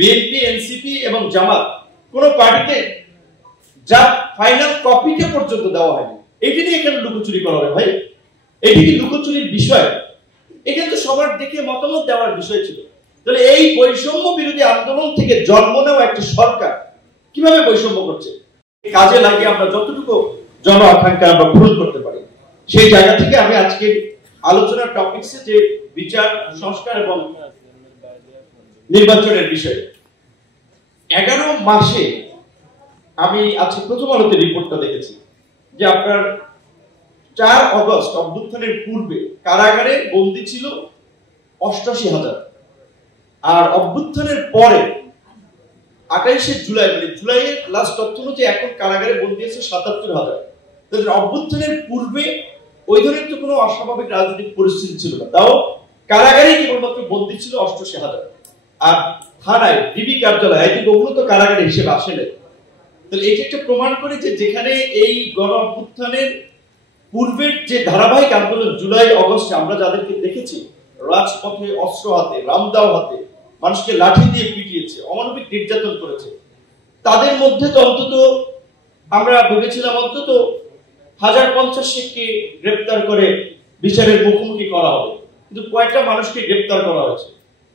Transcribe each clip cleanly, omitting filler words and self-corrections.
BNP, NCP এবং জামাত কোন পার্টিতে যা ফাইনাল কপিটা পর্যন্ত দেওয়া হয়নি। এটি নিয়ে এখানে লুকোচুরি করা হয় ভাই, এটি কি লুকোচুরির বিষয়? এখানে তো সবার দেখে মতামত দেওয়ার বিষয় ছিল। তাহলে এই বৈষম্য বিরোধী আন্দোলন থেকে জন্ম নেওয়া একটা সরকার কিভাবে বৈষম্য করছে? কাজে লাগিয়ে আমরা যতটুকু জন আকাঙ্ক্ষা আমরা পূরণ করতে পারি, সেই জায়গা থেকে আমি আজকে আলোচনার টপিকসে যে বিচার সংস্কার এবং নির্বাচনের বিষয়ে 11 মাসে আমি আজকে প্রথম আলোতে রিপোর্টটা দেখেছি যে আপনার 4 আগস্ট অভ্যুত্থানের পূর্বে কারাগারে বন্দী ছিল ৮৮,০০০, আর অভ্যুত্থানের পরে ২৮শে জুলাই মানে জুলাইয়ের লাস্ট তথ্য অনুযায়ী এখন কারাগারে বন্দী আছে ৭৭,০০০। অভ্যুত্থানের পূর্বে ওই ধরনের তো কোনো অস্বাভাবিক রাজনৈতিক পরিস্থিতি ছিল না, তাও কারাগারে কেবলমাত্র বন্দী ছিল ৮৮,০০০। আর থানায় ডিবি কার্যালয় আইটি ওগুলো তো কারাগারে হিসেবে আসে না। তাহলে এটা একটা প্রমাণ করে যে যেখানে এই গণ অভ্যুত্থানের পূর্বের যে ধারাবাহিক আন্দোলন জুলাই আগস্টে আমরা যাদেরকে দেখেছি রাজপথে অস্ত্র হাতে, রামদাও হাতে মানুষকে লাঠি দিয়ে পিটিয়েছে, অমানবিক নির্যাতন করেছে, তাদের মধ্যে তো অন্তত আমরা ভেবেছিলাম অন্তত ১০৫০কে গ্রেপ্তার করে বিচারের মুখোমুখি করা হবে, কিন্তু কয়েকটা মানুষকে গ্রেপ্তার করা হয়েছে।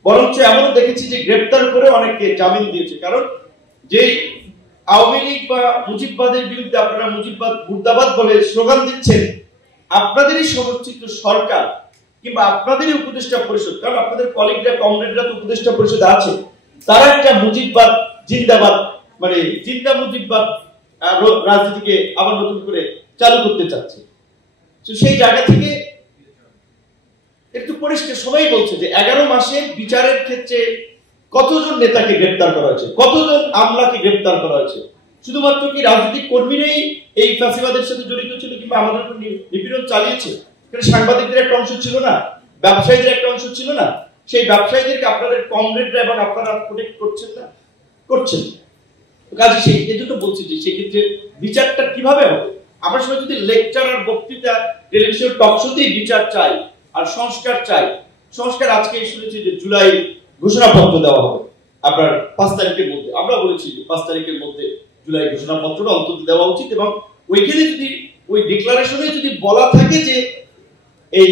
বরঞ্চ এমনও দেখেছি যে গ্রেপ্তার করে অনেককে জামিন দিয়েছে। কারণ যে আওয়ামী লীগ বা মুজিববাদের বিরুদ্ধে আপনারা মুজিববাদ মুর্দাবাদ বলে স্লোগান দিচ্ছেন, আপনাদেরই সমর্থিত সরকার কিংবা আপনাদেরই উপদেষ্টা পরিষদ, কারণ আপনাদের কলিগরা কমরেডরা তো উপদেষ্টা পরিষদে আছে, তারা একটা মুজিববাদ জিন্দাবাদ মানে জিন্দা মুজিববাদ রাজনীতিকে আবার নতুন করে চালু করতে চাচ্ছে। তো সেই জায়গা থেকে একটু পরিষ্কার সবাই বলছে যে 11 মাসে বিচারের ক্ষেত্রে কতজন নেতাকে গ্রেপ্তার করা হয়েছে, কতজন আমলাকে গ্রেপ্তার করা হয়েছে। শুধুমাত্র কি রাজনৈতিক কর্মীরাই এই ফ্যাসিবাদের সাথে জড়িত ছিল কিংবা আমাদের উপর নিপীড়ন চালিয়েছে? সাংবাদিকদের একটা অংশ ছিল না, ব্যবসায়ীদের একটা অংশ ছিল না? সেই ব্যবসায়ীদেরকে আপনাদের কমরেডরা এবং আপনারা প্রোটেক্ট করছেন না, করছেন। কাজে সেই এই দুটো বলছি যে সেক্ষেত্রে বিচারটা কিভাবে হবে? আমরা সবাই যদি লেকচার আর বক্তৃতা টেলিভিশন টকশোতেই বিচার চাই আর সংস্কার চাই, সংস্কার আজকে শুনেছি যে জুলাই ঘোষণাপত্র দেওয়া হবে আপনার ৫ তারিখের মধ্যে। আমরা বলেছি যে ৫ তারিখের মধ্যে জুলাই ঘোষণাপত্রটা অন্তত দেওয়া উচিত, এবং ওইখানে যদি ওই ডিক্লারেশনে যদি বলা থাকে যে এই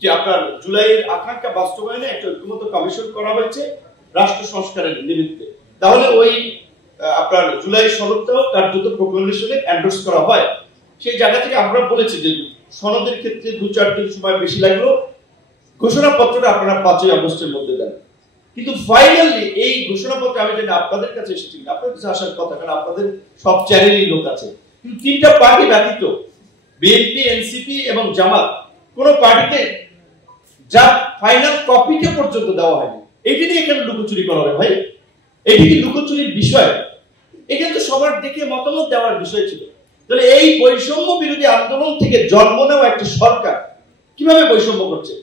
যে আপনার জুলাইয়ের আকাঙ্ক্ষা বাস্তবায়নে একটা ঐক্যমত্য কমিশন করা হয়েছে রাষ্ট্র সংস্কারের নিমিত্তে, তাহলে ওই আপনার জুলাই সনদটাও কার্যত প্রোক্লামেশনে এন্ডোর্স করা হয়। সেই জায়গা থেকে আমরা বলেছি যে সনদের ক্ষেত্রে ২-৪ দিন সময় বেশি লাগলো, ঘোষণাপত্রটা আপনারা ৫ই আগস্টের মধ্যে দেন। কিন্তু ফাইনালি এই ঘোষণাপত্র আমি জানি আপনাদের কাছে এসেছি, আপনাদের কাছে আসার কথা, কারণ আপনাদের সব চ্যানেলই লোক আছে, কিন্তু 3টা পার্টি ব্যতীত বিএনপি, এনসিপি এবং জামাত কোন পার্টিতে যা ফাইনাল কপিটা পর্যন্ত দেওয়া হয়নি। এটি নিয়ে এখানে লুকোচুরি করা হয় ভাই, এটি কি লুকোচুরির বিষয়? এখানে তো সবার দেখে মতামত দেওয়ার বিষয় ছিল। তাহলে এই বৈষম্য বিরোধী আন্দোলন থেকে জন্ম নেওয়া একটা সরকার কিভাবে বৈষম্য করছে?